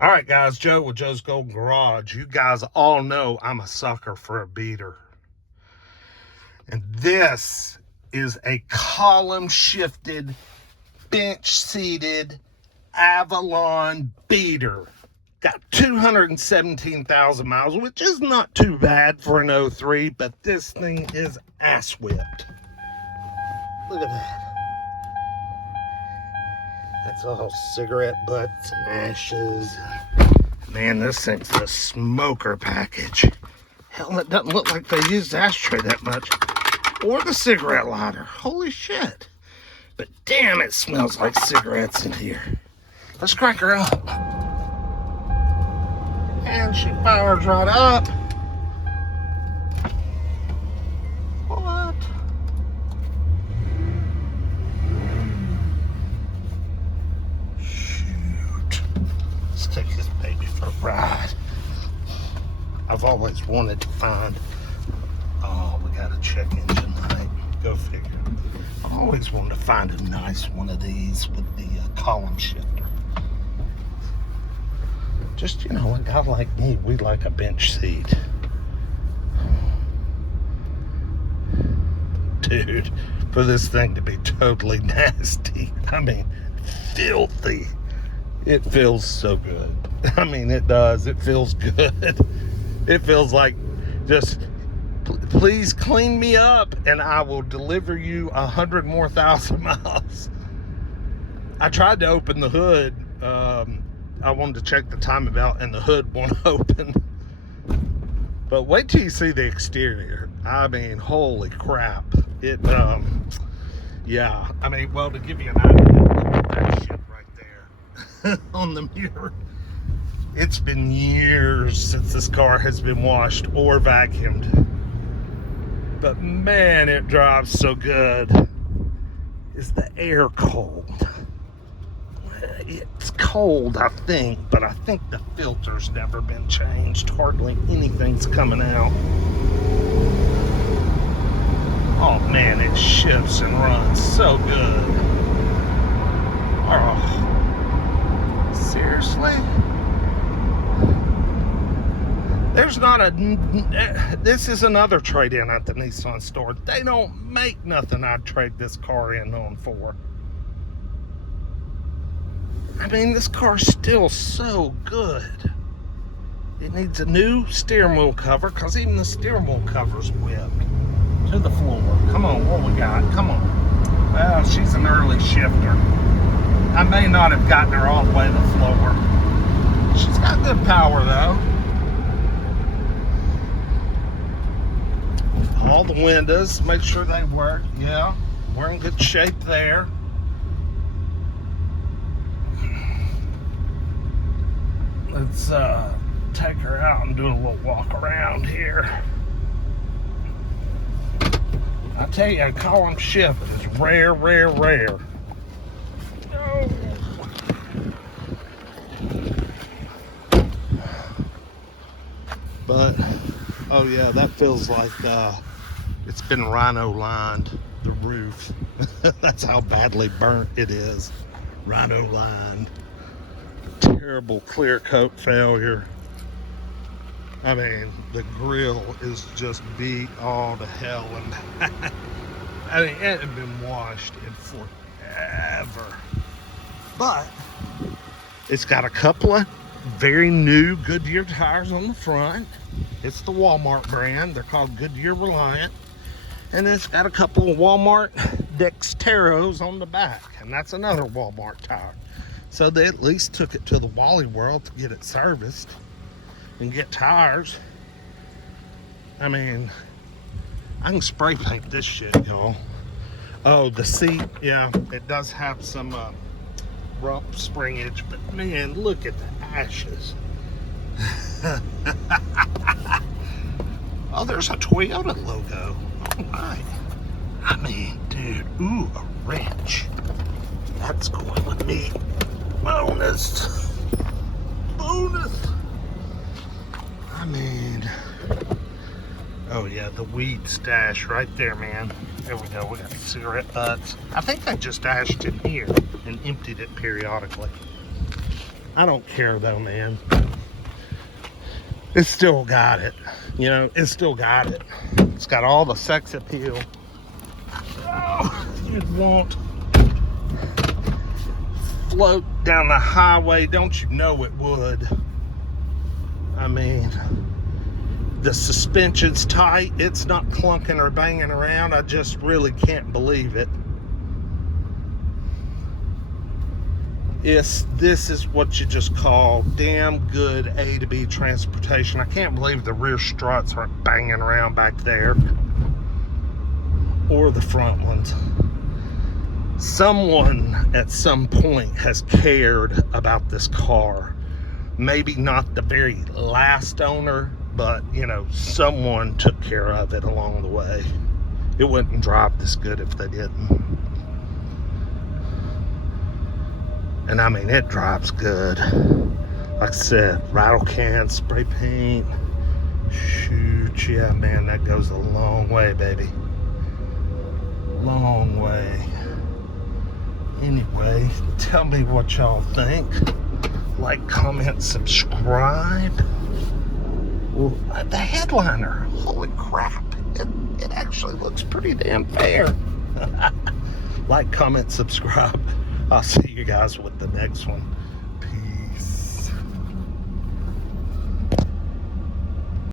All right, guys, Joe with Joe's Golden Garage. You guys all know I'm a sucker for a beater. And this is a column-shifted, bench-seated Avalon beater. Got 217,000 miles, which is not too bad for an 03, but this thing is ass-whipped. Look at that. That's all cigarette butts and ashes. Man, this thing's a smoker package. Hell, it doesn't look like they used the ashtray that much. Or the cigarette lighter. Holy shit. But damn, it smells like cigarettes in here. Let's crack her up. And she fires right up. What? Shoot. Let's take this baby for a ride. I've always wanted to find, oh, we got a check engine light. Go figure. I've always wanted to find a nice one of these with the column shifter. Just, you know, a guy like me, we like a bench seat. Dude, for this thing to be totally nasty, I mean, filthy. It feels so good. I mean, it does. It feels good. It feels like just, please clean me up and I will deliver you 100 more thousand miles. I tried to open the hood. I wanted to check the time about, and the hood won't open. But wait till you see the exterior. I mean, holy crap. It, yeah. I mean, well, to give you an idea, look at that shit right there on the mirror. It's been years since this car has been washed or vacuumed. But man, it drives so good. Is the air cold? It's cold, I think, but I think the filter's never been changed. Hardly anything's coming out. Oh man, it shifts and runs so good. Oh, seriously? There's not a, this is another trade-in at the Nissan store. They don't make nothing I'd trade this car in on for. I mean, this car's still so good. It needs a new steering wheel cover, because even the steering wheel cover's whipped to the floor. Come on, what we got? Come on. Well, she's an early shifter. I may not have gotten her all the way to the floor. She's got good power, though. All the windows, make sure they work. Yeah, we're in good shape there. Let's take her out and do a little walk around here. I tell you, a column shift is rare, rare, rare. Oh. But, oh yeah, that feels like it's been rhino lined, the roof. That's how badly burnt it is. Rhino lined. Terrible clear coat failure. I mean, the grill is just beat all to hell and back. I mean, it had been washed in forever. But it's got a couple of very new Goodyear tires on the front. It's the Walmart brand. They're called Goodyear Reliant. And it's got a couple of Walmart Dexteros on the back. And that's another Walmart tire. So they at least took it to the Wally World to get it serviced and get tires. I mean, I can spray paint this shit, y'all. Oh, the seat, yeah, it does have some rough springage, but man, look at the ashes. Oh, there's a Toyota logo. All right. I mean, dude, ooh, a wrench. That's going with me. Bonus. Bonus. I mean, oh yeah, the weed stash right there, man. There we go. We got cigarette butts. I think I just ashed in here and emptied it periodically. I don't care though, man. It's still got it. You know, it's still got it. It's got all the sex appeal. Oh, it won't float down the highway. Don't you know it would? I mean, the suspension's tight. It's not clunking or banging around. I just really can't believe it. This is what you just call damn good A to B transportation. I can't believe the rear struts aren't banging around back there, or the front ones. Someone at some point has cared about this car. Maybe not the very last owner, but you know, someone took care of it along the way. It wouldn't drive this good if they didn't. And I mean, it drives good. Like I said, rattle can, spray paint. Shoot, yeah, man, that goes a long way, baby. Long way. Anyway, tell me what y'all think. Like, comment, subscribe. Well, the headliner, holy crap. It actually looks pretty damn fair. Like, comment, subscribe. I'll see you guys with the next one.